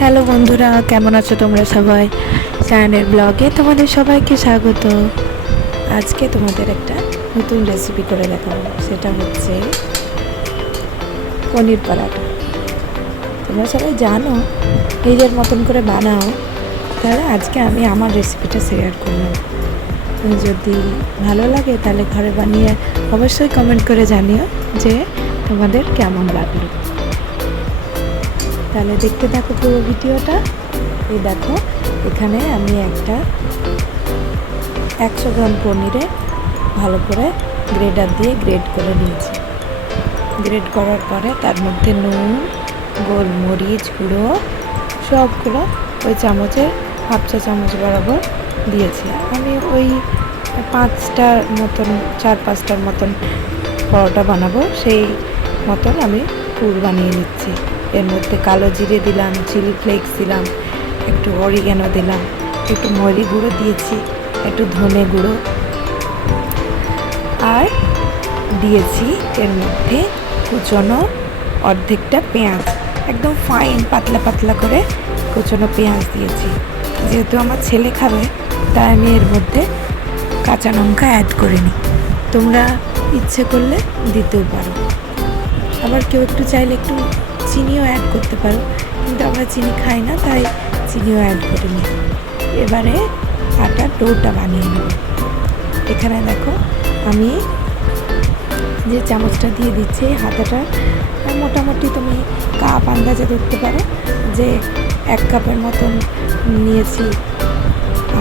Hello বন্ধুরা, কেমন আছো তোমরা সবাই? সায়নের ব্লগে তোমাদের সবাইকে স্বাগত। আজকে তোমাদের একটা নতুন রেসিপি করে দেখাবো, সেটা হচ্ছে পনির পরাঠা। তোমরা সবাই জানো, নিজের মতন করে বানাও, তাহলে আজকে আমি আমার রেসিপিটা শেয়ার করলাম। যদি ভালো লাগে তাহলে ঘরে বানিয়ে অবশ্যই কমেন্ট করে জানিও যে তোমাদের কেমন লাগলো। তাহলে দেখতে থাকো পুরো ভিডিওটা। এই দেখো, এখানে আমি একটা 100 গ্রাম পনিরে ভালো করে গ্রেডার দিয়ে গ্রেড করে নিয়েছি। গ্রেড করার পরে তার মধ্যে নুন, গোলমরিচ গুঁড়ো সবগুলো ওই চামচের হাফ চা চামচ বরাবর দিয়েছি। আমি ওই 4-5টার মতন পরোটা বানাবো, সেই মতন আমি পুর বানিয়ে নিচ্ছি। এর মধ্যে কালো জিরে দিলাম, চিলি ফ্লেক্স দিলাম, একটু অরিগ্যানো দিলাম, একটু মরি গুঁড়ো দিয়েছি, একটু ধনে গুঁড়ো, আর দিয়েছি এর মধ্যে কুচনো অর্ধেকটা পেঁয়াজ, একদম ফাইন পাতলা পাতলা করে কুচনো পেঁয়াজ দিয়েছি। যেহেতু আমার ছেলে খাবে, তাই আমি এর মধ্যে কাঁচা লঙ্কা অ্যাড করিনি। তোমরা ইচ্ছে করলে দিতেও পারো, আবার কেউ একটু চাইলে একটু চিনিও অ্যাড করতে পারো, কিন্তু আমরা চিনি খাই না, তাই চিনিও অ্যাড করিনি। এবারে আটার ডোটা বানিয়ে নেব। এখানে দেখো, আমি যে চামচটা দিয়ে দিচ্ছি হাতাটা, মোটামুটি তুমি কাপ আন্দাজে ধরতে পারো যে 1 কাপের মতন নিয়েছি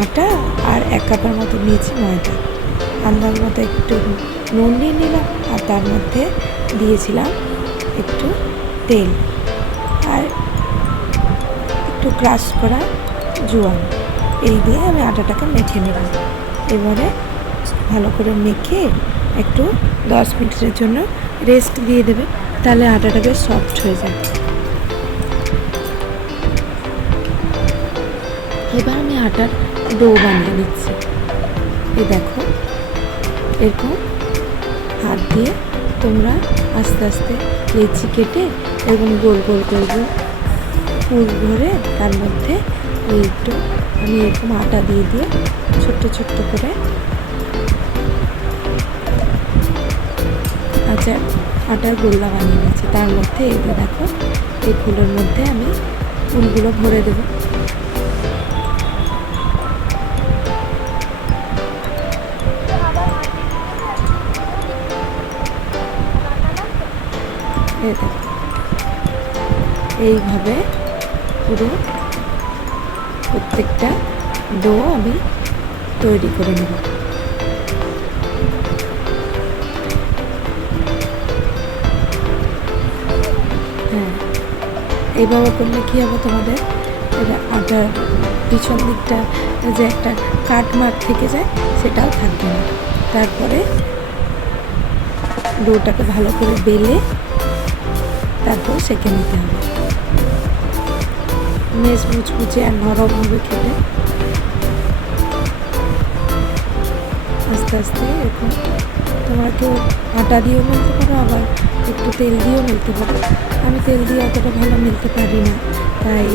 আটা আর 1 কাপের মতন নিয়েছি ময়দা। আন্দাজ মতো একটু নুন নিয়ে নিলাম, আর তার মধ্যে দিয়েছিলাম একটু তেল আর একটু ক্রাশ করা জোয়ান। এই দিয়ে আমি আটাটাকে মেখে নিলাম। এবারে ভালো করে মেখে একটু 10 মিনিটের জন্য রেস্ট দিয়ে দেবে, তাহলে আটাটা বেশ সফট হয়ে যাবে। এবার আমি আটার ডো বানিয়ে নিচ্ছি। এই দেখো, এরকম হাত দিয়ে তোমরা আস্তে আস্তে লেচি কেটে এরকম গোল গোল করবো পুর ভরে, তার মধ্যে ওই একটু আমি এরকম আটা দিয়ে দিয়ে ছোট্ট ছোট্ট করে আটার গোল্লা বানিয়ে নিয়েছি। তার মধ্যে এই যে দেখো, এই ফুলের মধ্যে আমি ফুলগুলো ভরে দেবো। এই দেখো, এইভাবে পুরো প্রত্যেকটা ডো আমি তৈরি করে নেব। হ্যাঁ, এইভাবে করলে কী হবে, তোমাদের আটার পিছন দিকটা যে একটা কাটমার্ক থেকে যায়, সেটাও থাকবে না। তারপরে ডোটাকে ভালো করে বেলে তারপর সেঁকে নিতে হবে। বেশ মুচমুচে আর নরম হবে খেতে। আস্তে আস্তে এরকম তোমরা কেউ আটা দিয়েও মেলতে পারো, আবার একটু তেল দিয়েও মেলতে পারো। আমি তেল দিয়ে অতটা ভালো মেলতে পারি না, তাই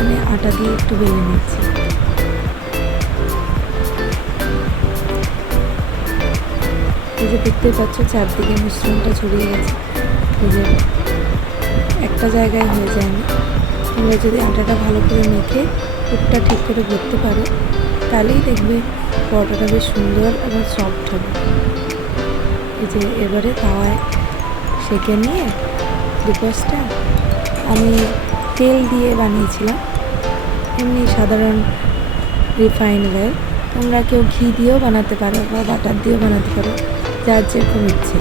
আমি আটা দিয়ে একটু বেলে নিচ্ছি। এই যে দেখতেই পাচ্ছ, চারদিকে মিশ্রণটা ছড়িয়ে গেছে। এই যে একটা জায়গায় হয়ে যায় না। তোমরা যদি আটাটা ভালো করে মেখে পুরটা ঠিক করে করতে পারো, তাহলেই দেখবে পরোটাটা বেশ সুন্দর এবং সফট হবে। এই যে এবারে তাওয়ায় সেঁকে নিয়ে দুপাশটা আমি তেল দিয়ে বানিয়েছিলাম, এমনি সাধারণ রিফাইন অয়েল। তোমরা কেউ ঘি দিয়েও বানাতে পারো বা বাটার দিয়েও বানাতে পারো, যার যেরকম ইচ্ছে।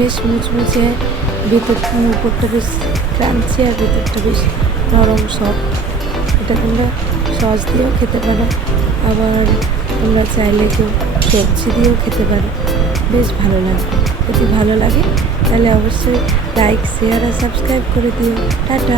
বেশ মুচমুচে, উপরটা বেশ ক্রাঞ্চি আর ভেতরটা বেশ নরম সফট। এটা তোমরা সস দিয়েও খেতে পারো, আবার তোমরা চাইলে কেউ সবজি দিয়েও খেতে পারো, বেশ ভালো লাগবে। যদি ভালো লাগে তাহলে অবশ্যই লাইক, শেয়ার আর সাবস্ক্রাইব করে দিও। টাটা।